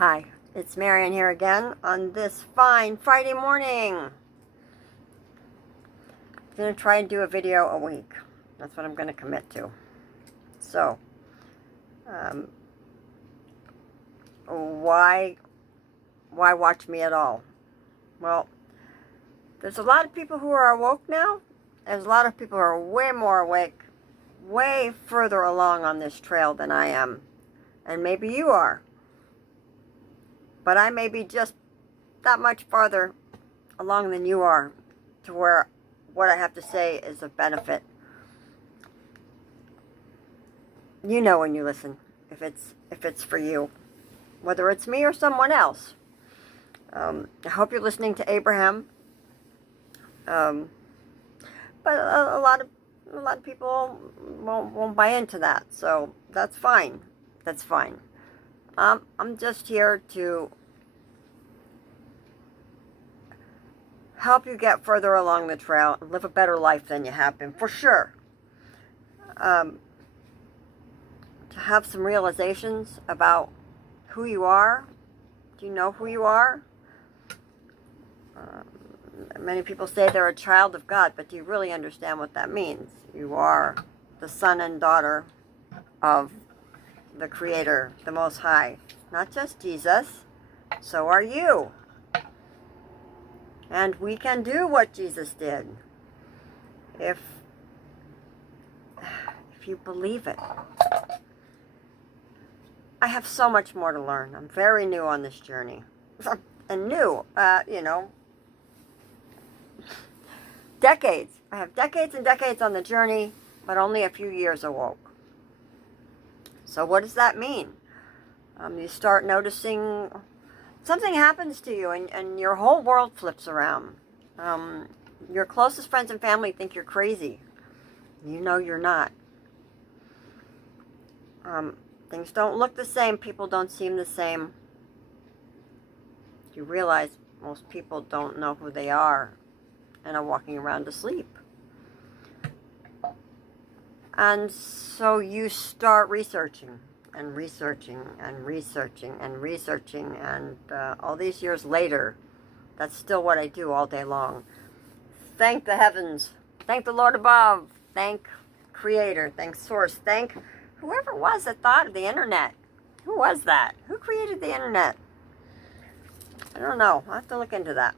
Hi, it's Marian here again on this fine Friday morning. I'm going to try and do a video a week. That's what I'm going to commit to. So, why watch me at all? Well, there's a lot of people who are awoke now. There's a lot of people who are way more awake, way further along on this trail than I am. And maybe you are. But I may be just that much farther along than you are, to where what I have to say is of benefit. You know when you listen if it's for you, whether it's me or someone else. I hope you're listening to Abraham. But a lot of people won't buy into that, so that's fine. That's fine. I'm just here to help you get further along the trail and live a better life than you have been, for sure. To have some realizations about who you are. Do you know who you are? Many people say they're a child of God, but do you really understand what that means? You are the son and daughter of the Creator, the Most High. Not just Jesus, so are you. And we can do what Jesus did if you believe it. I have so much more to learn. I'm very new on this journey. And new, decades. I have decades and decades on the journey, but only a few years awoke. So what does that mean? You start noticing something happens to you, and your whole world flips around. Your closest friends and family think you're crazy. You know you're not. Things don't look the same. People don't seem the same. You realize most people don't know who they are and are walking around asleep. And so you start researching and researching and researching and researching, and all these years later, that's still what I do all day long. Thank the heavens, thank the Lord above, thank Creator, thank Source, thank whoever it was that thought of the internet. Who was that? Who created the internet? I don't know. I'll have to look into that.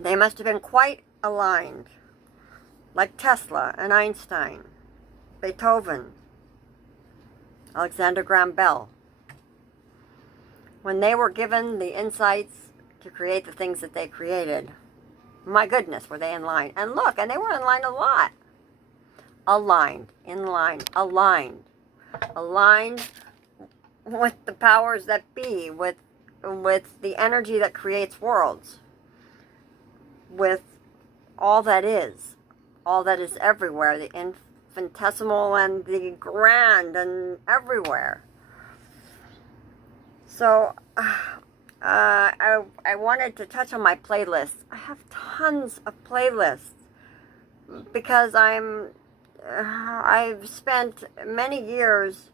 They must have been quite aligned, like Tesla and Einstein, Beethoven, Alexander Graham Bell. When they were given the insights to create the things that they created, my goodness, were they in line. And look, and they were in line a lot. Aligned, in line, aligned. Aligned with the powers that be, with the energy that creates worlds, with all that is everywhere, the infinitesimal and the grand and everywhere. So I wanted to touch on my playlists. I have tons of playlists because I've spent many years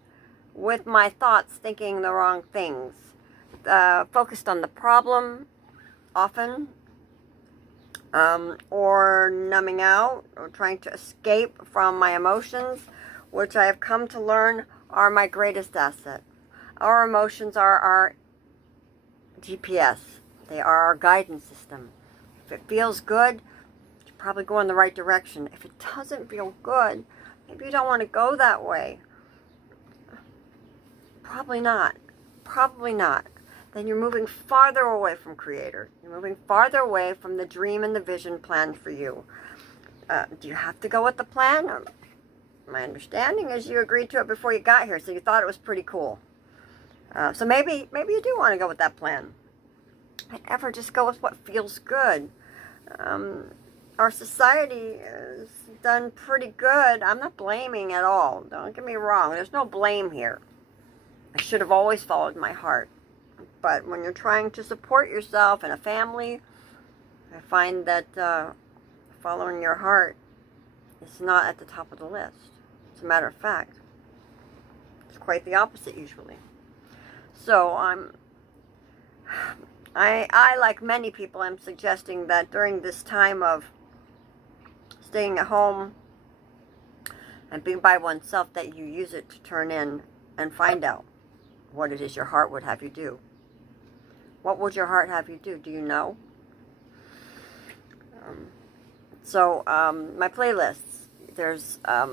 with my thoughts thinking the wrong things, focused on the problem often, or numbing out, or trying to escape from my emotions, which I have come to learn are my greatest asset. Our emotions are our GPS. They are our guidance system. If it feels good, you probably go in the right direction. If it doesn't feel good, maybe you don't want to go that way. Probably not. Probably not. Then you're moving farther away from Creator. You're moving farther away from the dream and the vision planned for you. Do you have to go with the plan? My understanding is you agreed to it before you got here, so you thought it was pretty cool. So maybe you do want to go with that plan. Ever just go with what feels good. Our society has done pretty good. I'm not blaming at all. Don't get me wrong. There's no blame here. I should have always followed my heart. But when you're trying to support yourself and a family, I find that following your heart is not at the top of the list. As a matter of fact, it's quite the opposite usually. So I, like many people, am suggesting that during this time of staying at home and being by oneself, that you use it to turn in and find out what it is your heart would have you do. What would your heart have you do? Do you know? My playlists, there's a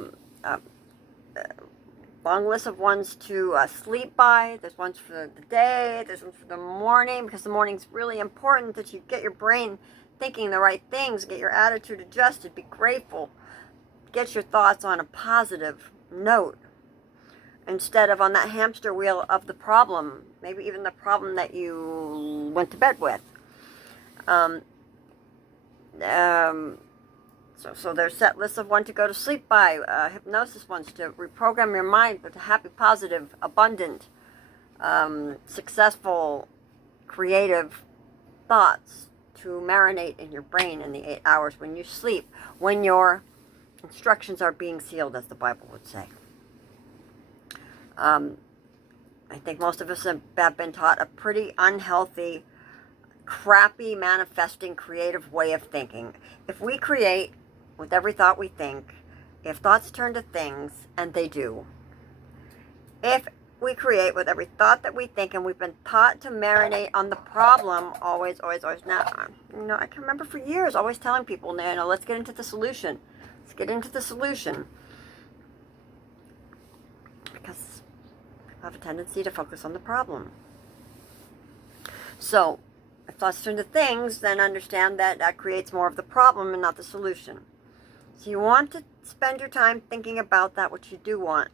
long list of ones to sleep by. There's ones for the day. There's ones for the morning, because the morning's really important that you get your brain thinking the right things, get your attitude adjusted, be grateful, get your thoughts on a positive note instead of on that hamster wheel of the problem, maybe even the problem that you went to bed with. So there's set lists of one to go to sleep by, hypnosis ones to reprogram your mind with happy, positive, abundant, successful, creative thoughts to marinate in your brain in the 8 hours when you sleep, when your instructions are being sealed, as the Bible would say. I think most of us have been taught a pretty unhealthy, crappy, manifesting, creative way of thinking. If we create with every thought we think, if thoughts turn to things, and they do, if we create with every thought that we think, and we've been taught to marinate on the problem, always, always, always. Now, I can remember for years always telling people, let's get into the solution. Let's get into the solution. Because people have a tendency to focus on the problem. So, if thoughts turn to things, then understand that that creates more of the problem and not the solution. So you want to spend your time thinking about that which you do want,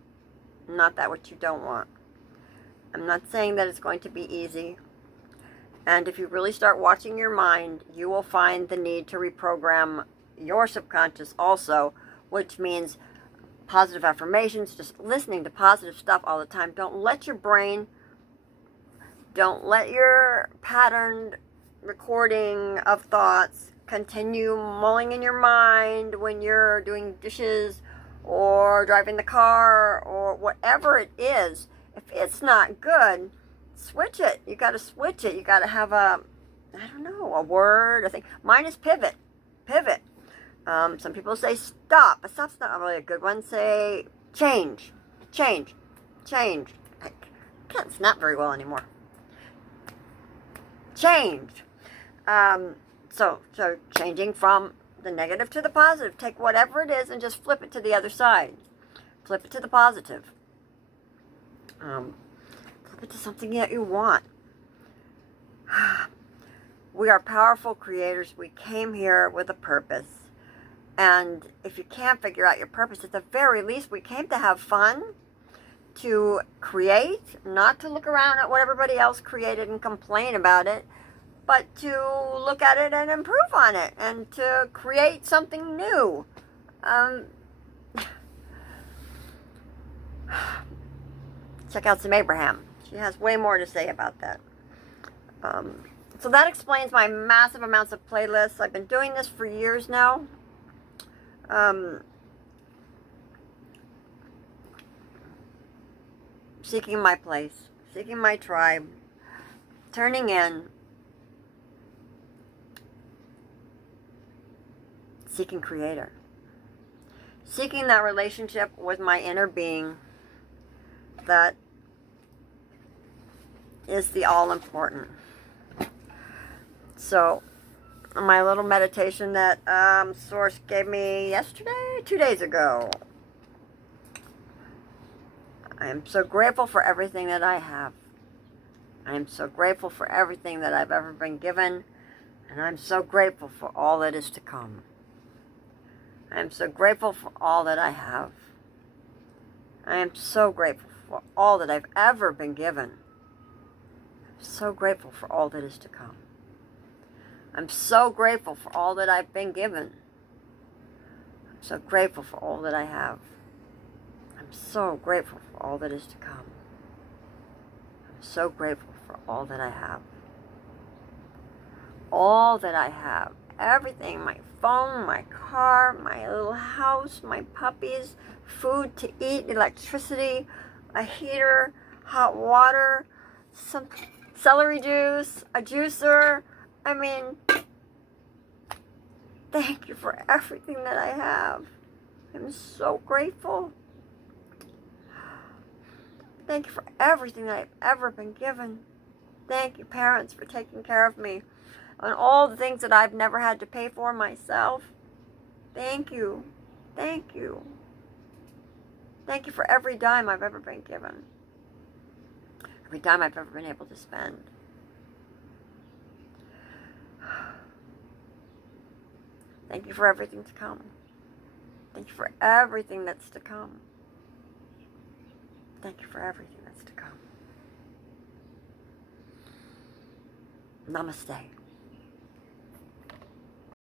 not that which you don't want. I'm not saying that it's going to be easy. And if you really start watching your mind, you will find the need to reprogram your subconscious also, which means positive affirmations, just listening to positive stuff all the time. Don't let your patterned recording of thoughts continue mulling in your mind when you're doing dishes or driving the car or whatever it is. If it's not good, switch it. You got to switch it. You got to have a word, a thing. Mine is pivot. Pivot. Some people say stop, but stop's not really a good one. Say change. Change. Change. I can't snap very well anymore. Change. So changing from the negative to the positive. Take whatever it is and just flip it to the other side. Flip it to the positive. Flip it to something that you want. We are powerful creators. We came here with a purpose. And if you can't figure out your purpose, at the very least, we came to have fun, to create, not to look around at what everybody else created and complain about it, but to look at it and improve on it, and to create something new. Check out some Abraham. She has way more to say about that. So that explains my massive amounts of playlists. I've been doing this for years now. Seeking my place, seeking my tribe, turning in, seeking creator, seeking that relationship with my inner being that is the all-important. So, my little meditation that Source gave me yesterday, 2 days ago. I am so grateful for everything that I have. I am so grateful for everything that I've ever been given. And I'm so grateful for all that is to come. I am so grateful for all that I have. I am so grateful for all that I've ever been given. I'm so grateful for all that is to come. I'm so grateful for all that I've been given. I'm so grateful for all that I have. I'm so grateful for all that is to come. I'm so grateful for all that I have. All that I have. Everything. My phone, my car, my little house, my puppies, food to eat, electricity, a heater, hot water, celery juice, a juicer. I mean, thank you for everything that I have. I'm so grateful. Thank you for everything that I've ever been given. Thank you, parents, for taking care of me and all the things that I've never had to pay for myself. Thank you. Thank you. Thank you for every dime I've ever been given. Every dime I've ever been able to spend. Thank you for everything to come. Thank you for everything that's to come. Thank you for everything that's to come. Namaste.